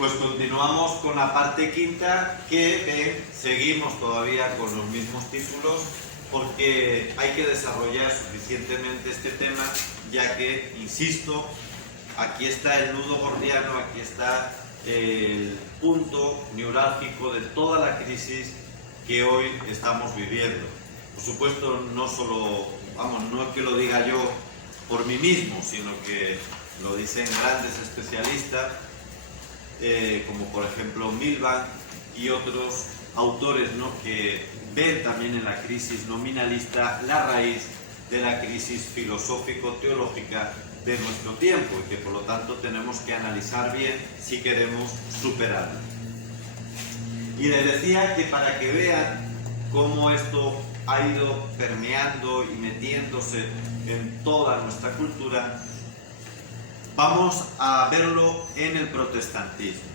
Pues continuamos con la parte quinta, que seguimos todavía con los mismos títulos porque hay que desarrollar suficientemente este tema, ya que, insisto, aquí está el nudo gordiano, aquí está el punto neurálgico de toda la crisis que hoy estamos viviendo. Por supuesto, no es que lo diga yo por mí mismo, sino que lo dicen grandes especialistas, como por ejemplo Milbank y otros autores, ¿no?, que ven también en la crisis nominalista la raíz de la crisis filosófico-teológica de nuestro tiempo y que por lo tanto tenemos que analizar bien si queremos superarla. Y les decía que para que vean cómo esto ha ido permeando y metiéndose en toda nuestra cultura, vamos a verlo en el protestantismo.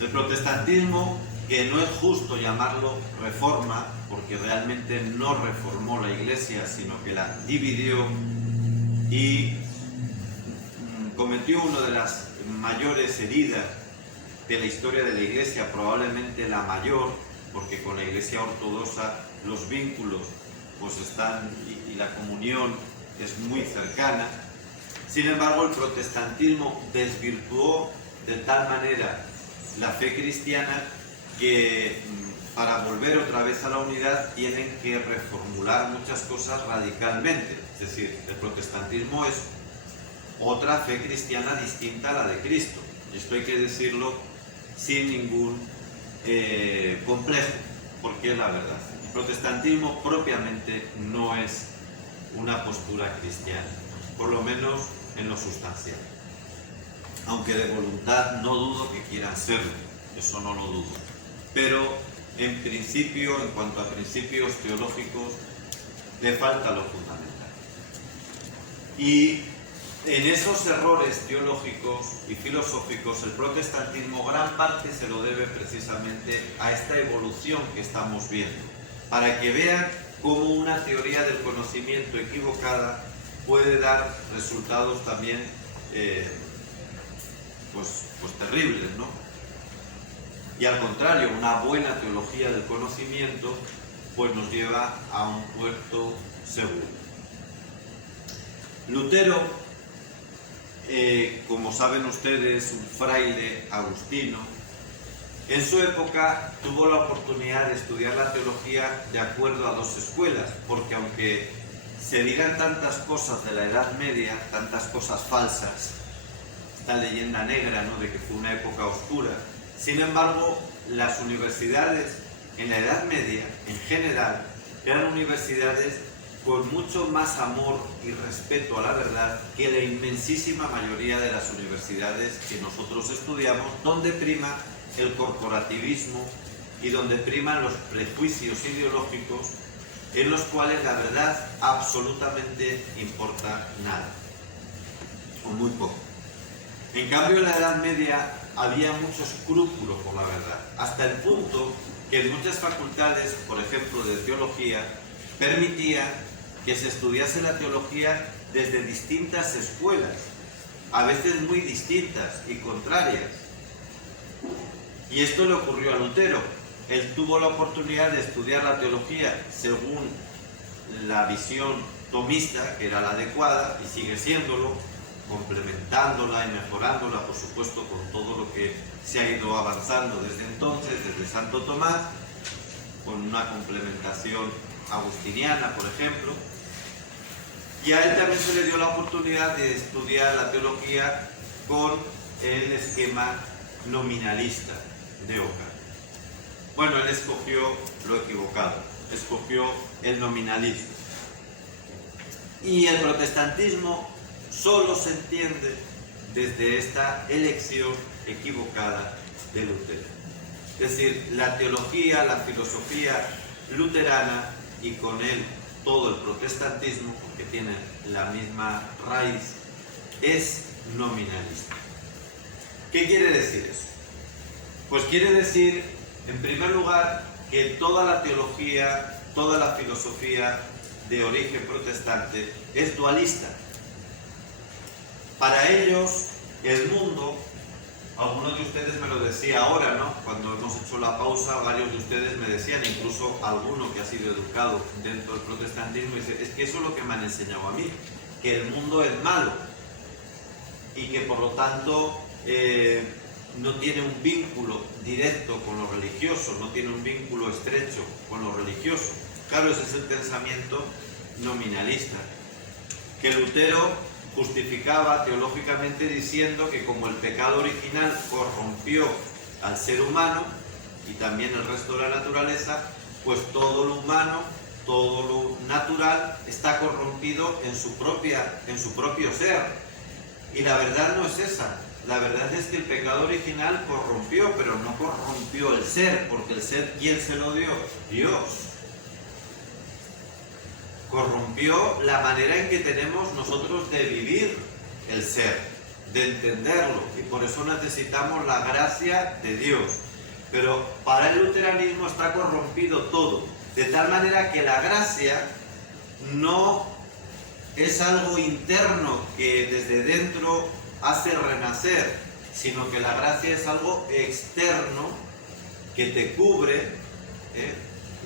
El protestantismo, que no es justo llamarlo reforma, porque realmente no reformó la Iglesia, sino que la dividió y cometió una de las mayores heridas de la historia de la Iglesia, probablemente la mayor, porque con la Iglesia ortodoxa los vínculos pues están y la comunión es muy cercana. Sin embargo, el protestantismo desvirtuó de tal manera la fe cristiana que para volver otra vez a la unidad tienen que reformular muchas cosas radicalmente. Es decir, el protestantismo es otra fe cristiana distinta a la de Cristo. Y esto hay que decirlo sin ningún complejo, porque es la verdad. El protestantismo propiamente no es una postura cristiana, por lo menos en lo sustancial. Aunque de voluntad no dudo que quieran serlo, eso no lo dudo. Pero en principio, en cuanto a principios teológicos, le falta lo fundamental. Y en esos errores teológicos y filosóficos, el protestantismo gran parte se lo debe precisamente a esta evolución que estamos viendo, para que vean cómo una teoría del conocimiento equivocada puede dar resultados también pues terribles, ¿no? Y al contrario, una buena teología del conocimiento pues nos lleva a un puerto seguro. Lutero, como saben ustedes, un fraile agustino, en su época tuvo la oportunidad de estudiar la teología de acuerdo a dos escuelas, porque aunque se digan tantas cosas de la Edad Media, tantas cosas falsas, esta leyenda negra, ¿no?, de que fue una época oscura, sin embargo, las universidades en la Edad Media, en general, eran universidades con mucho más amor y respeto a la verdad que la inmensísima mayoría de las universidades que nosotros estudiamos, donde prima el corporativismo y donde priman los prejuicios ideológicos en los cuales la verdad absolutamente importa nada, o muy poco. En cambio, en la Edad Media había mucho escrúpulo por la verdad, hasta el punto que en muchas facultades, por ejemplo de teología, permitían que se estudiase la teología desde distintas escuelas, a veces muy distintas y contrarias. Y esto le ocurrió a Lutero. Él tuvo la oportunidad de estudiar la teología según la visión tomista, que era la adecuada, y sigue siéndolo, complementándola y mejorándola, por supuesto, con todo lo que se ha ido avanzando desde entonces, desde Santo Tomás, con una complementación agustiniana, por ejemplo. Y a él también se le dio la oportunidad de estudiar la teología con el esquema nominalista de Occam. Bueno, él escogió lo equivocado, escogió el nominalismo. Y el protestantismo solo se entiende desde esta elección equivocada de Lutero. Es decir, la teología, la filosofía luterana y con él todo el protestantismo, porque tiene la misma raíz, es nominalista. ¿Qué quiere decir eso? Pues quiere decir, en primer lugar, que toda la teología, toda la filosofía de origen protestante es dualista. Para ellos, el mundo Algunos de ustedes me lo decía ahora, ¿no? Cuando hemos hecho la pausa, varios de ustedes me decían, incluso alguno que ha sido educado dentro del protestantismo, dice, es que eso es lo que me han enseñado a mí, que el mundo es malo y que por lo tanto no tiene un vínculo directo con lo religioso, no tiene un vínculo estrecho con lo religioso. Claro, ese es el pensamiento nominalista, que Lutero justificaba teológicamente diciendo que como el pecado original corrompió al ser humano y también el resto de la naturaleza, pues todo lo humano, todo lo natural está corrompido en su propio ser. Y la verdad no es esa. La verdad es que el pecado original corrompió, pero no corrompió el ser, porque el ser, ¿quién se lo dio? Dios. Corrompió la manera en que tenemos nosotros de vivir el ser, de entenderlo, y por eso necesitamos la gracia de Dios. Pero para el luteranismo está corrompido todo, de tal manera que la gracia no es algo interno que desde dentro hace renacer, sino que la gracia es algo externo que te cubre,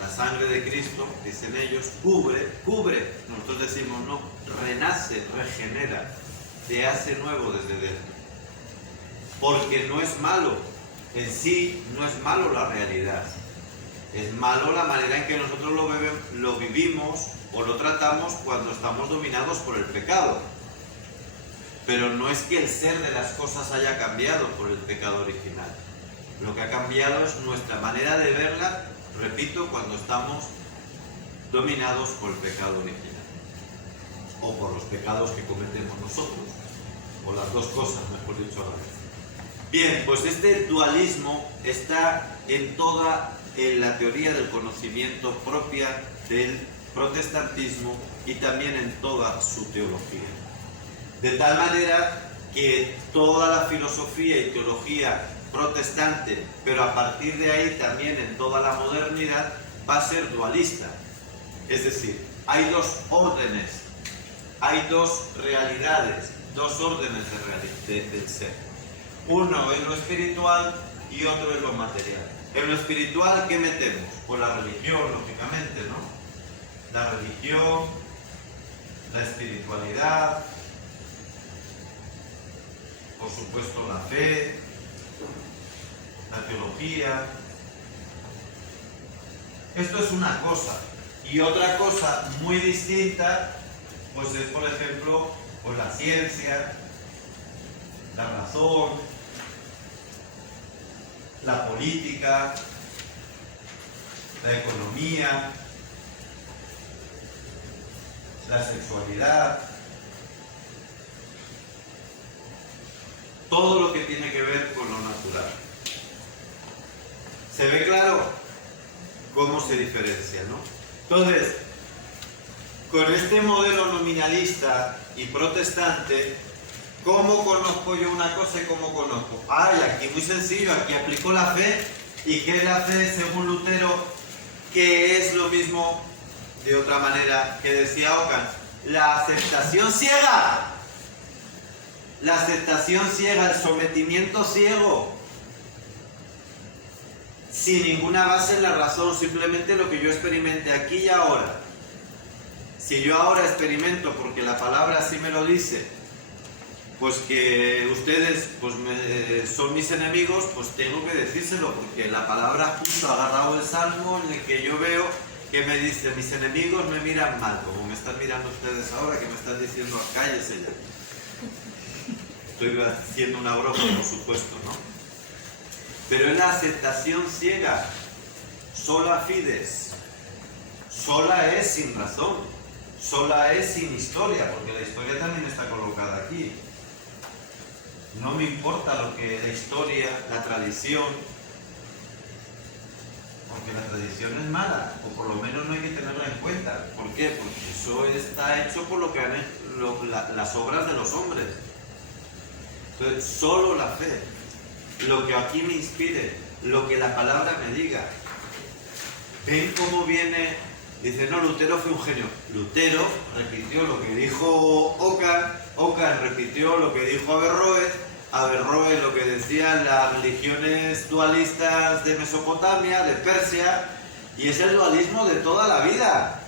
la sangre de Cristo, dicen ellos, cubre. Nosotros decimos no, renace, regenera, te hace nuevo desde dentro. Porque no es malo, en sí no es malo la realidad. Es malo la manera en que nosotros lo vivimos o lo tratamos cuando estamos dominados por el pecado. Pero no es que el ser de las cosas haya cambiado por el pecado original. Lo que ha cambiado es nuestra manera de verla, repito, cuando estamos dominados por el pecado original. O por los pecados que cometemos nosotros. O las dos cosas, mejor dicho, a la vez. Bien, pues este dualismo está en toda la teoría del conocimiento propia del protestantismo y también en toda su teología. De tal manera que toda la filosofía y teología protestante, pero a partir de ahí también en toda la modernidad, va a ser dualista. Es decir, hay dos órdenes, hay dos realidades, dos órdenes del ser. Uno es lo espiritual y otro es lo material. En lo espiritual, ¿qué metemos? Pues la religión, lógicamente, ¿no? La religión, la espiritualidad, por supuesto la fe, la teología. Esto es una cosa. Y otra cosa muy distinta, pues es, por ejemplo, pues la ciencia, la razón, la política, la economía, la sexualidad, todo lo que tiene que ver con lo natural. ¿Se ve claro cómo se diferencia, no? Entonces, con este modelo nominalista y protestante, ¿cómo conozco yo una cosa y cómo conozco? Aquí muy sencillo, aquí aplico la fe. ¿Y qué es la fe según Lutero? Que es lo mismo, de otra manera, que decía Ockham, la aceptación ciega. La aceptación ciega, el sometimiento ciego. Sin ninguna base en la razón, simplemente lo que yo experimente aquí y ahora. Si yo ahora experimento, porque la palabra así me lo dice, pues que ustedes pues son mis enemigos, pues tengo que decírselo, porque la palabra justo ha agarrado el salmo en el que yo veo que me dice, mis enemigos me miran mal, como me están mirando ustedes ahora, que me están diciendo, cállese ya. Estoy haciendo una broma, por supuesto, ¿no? Pero es la aceptación ciega, sola fides, sola es sin razón, sola es sin historia, porque la historia también está colocada aquí. No me importa lo que la historia, la tradición, porque la tradición es mala, o por lo menos no hay que tenerla en cuenta. ¿Por qué? Porque eso está hecho por lo que han hecho las obras de los hombres. Entonces, solo la fe, lo que aquí me inspire, lo que la palabra me diga. ¿Ven cómo viene? Dice, no, Lutero fue un genio. Lutero repitió lo que dijo Ockham, Ockham repitió lo que dijo Averroes, aberró en lo que decían las religiones dualistas de Mesopotamia, de Persia, y es el dualismo de toda la vida.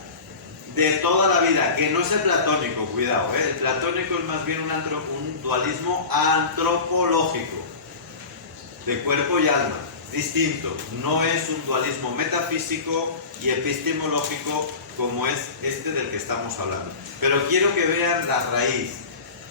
De toda la vida, que no es el platónico, cuidado, ¿eh? El platónico es más bien un dualismo antropológico, de cuerpo y alma, distinto. No es un dualismo metafísico y epistemológico como es este del que estamos hablando. Pero quiero que vean la raíz.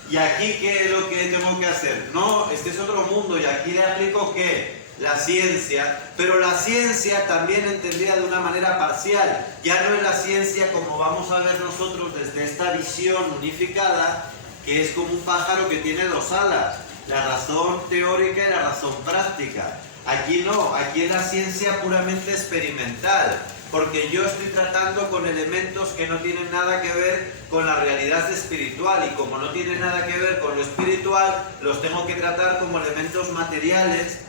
¿Y aquí qué es lo que tengo que hacer? No, este es otro mundo y aquí le aplico ¿qué? La ciencia, pero la ciencia también entendida de una manera parcial. Ya no es la ciencia como vamos a ver nosotros desde esta visión unificada, que es como un pájaro que tiene dos alas, la razón teórica y la razón práctica. Aquí no, aquí es la ciencia puramente experimental, porque yo estoy tratando con elementos que no tienen nada que ver con la realidad espiritual, y como no tienen nada que ver con lo espiritual, los tengo que tratar como elementos materiales,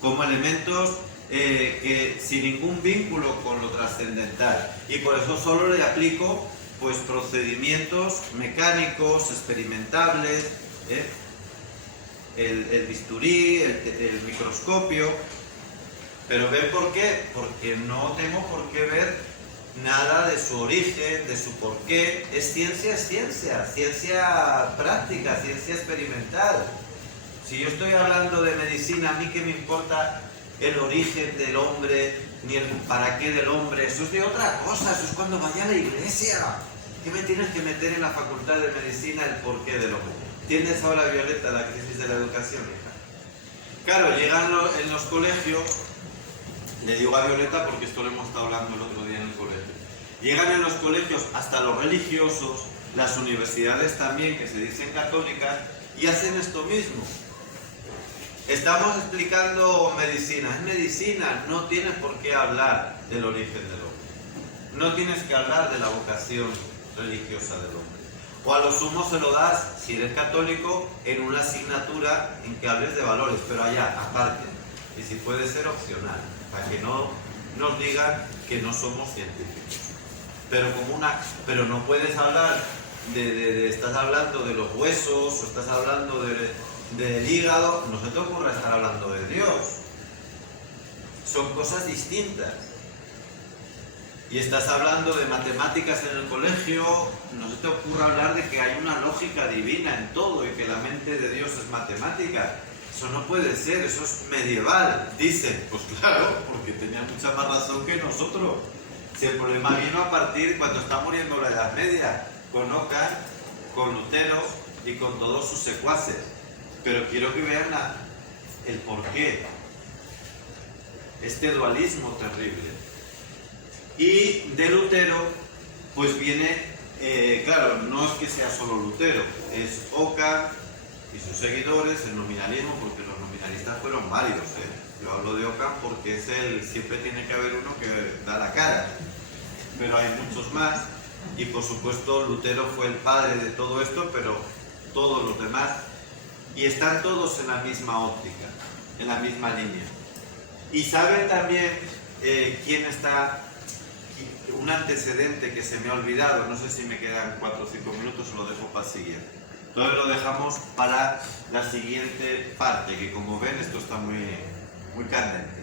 como elementos que sin ningún vínculo con lo trascendental, y por eso solo le aplico pues procedimientos mecánicos, experimentables, el bisturí, el microscopio. Pero ¿ven por qué? Porque no tengo por qué ver nada de su origen, de su porqué. Es ciencia, ciencia práctica, ciencia experimental. Si yo estoy hablando de medicina, a mí qué me importa el origen del hombre, ni el para qué del hombre. Eso es de otra cosa, eso es cuando vaya a la iglesia. ¿Qué me tienes que meter en la facultad de medicina el porqué del hombre? ¿Entiendes ahora, Violeta, la crisis de la educación, hija? Claro, llegan en los colegios, le digo a Violeta porque esto lo hemos estado hablando el otro día en el colegio, llegan en los colegios hasta los religiosos, las universidades también, que se dicen católicas, y hacen esto mismo. Estamos explicando medicina. Es medicina, no tienes por qué hablar del origen del hombre. No tienes que hablar de la vocación religiosa del hombre. O a lo sumo se lo das, si eres católico, en una asignatura en que hables de valores, pero allá, aparte. Y si puede ser opcional, para que no nos digan que no somos científicos. Pero no puedes hablar estás hablando de los huesos, o estás hablando del hígado, no se te ocurra estar hablando de Dios. Son cosas distintas. Y estás hablando de matemáticas en el colegio, no se te ocurra hablar de que hay una lógica divina en todo y que la mente de Dios es matemática. Eso no puede ser, eso es medieval, dicen. Pues claro, porque tenía mucha más razón que nosotros. Si el problema vino a partir cuando está muriendo la Edad Media, con Ockham, con Lutero y con todos sus secuaces. Pero quiero que vean el porqué. Este dualismo terrible. Y de Lutero, pues viene, claro, no es que sea solo Lutero, es Ockham y sus seguidores, el nominalismo, porque los nominalistas fueron varios. Yo hablo de Ockham porque siempre tiene que haber uno que da la cara, pero hay muchos más. Y por supuesto Lutero fue el padre de todo esto, pero todos los demás, y están todos en la misma óptica, en la misma línea. Y saben también quién está, un antecedente que se me ha olvidado, no sé si me quedan 4 o 5 minutos o lo dejo para el siguiente. Entonces lo dejamos para la siguiente parte, que como ven esto está muy candente.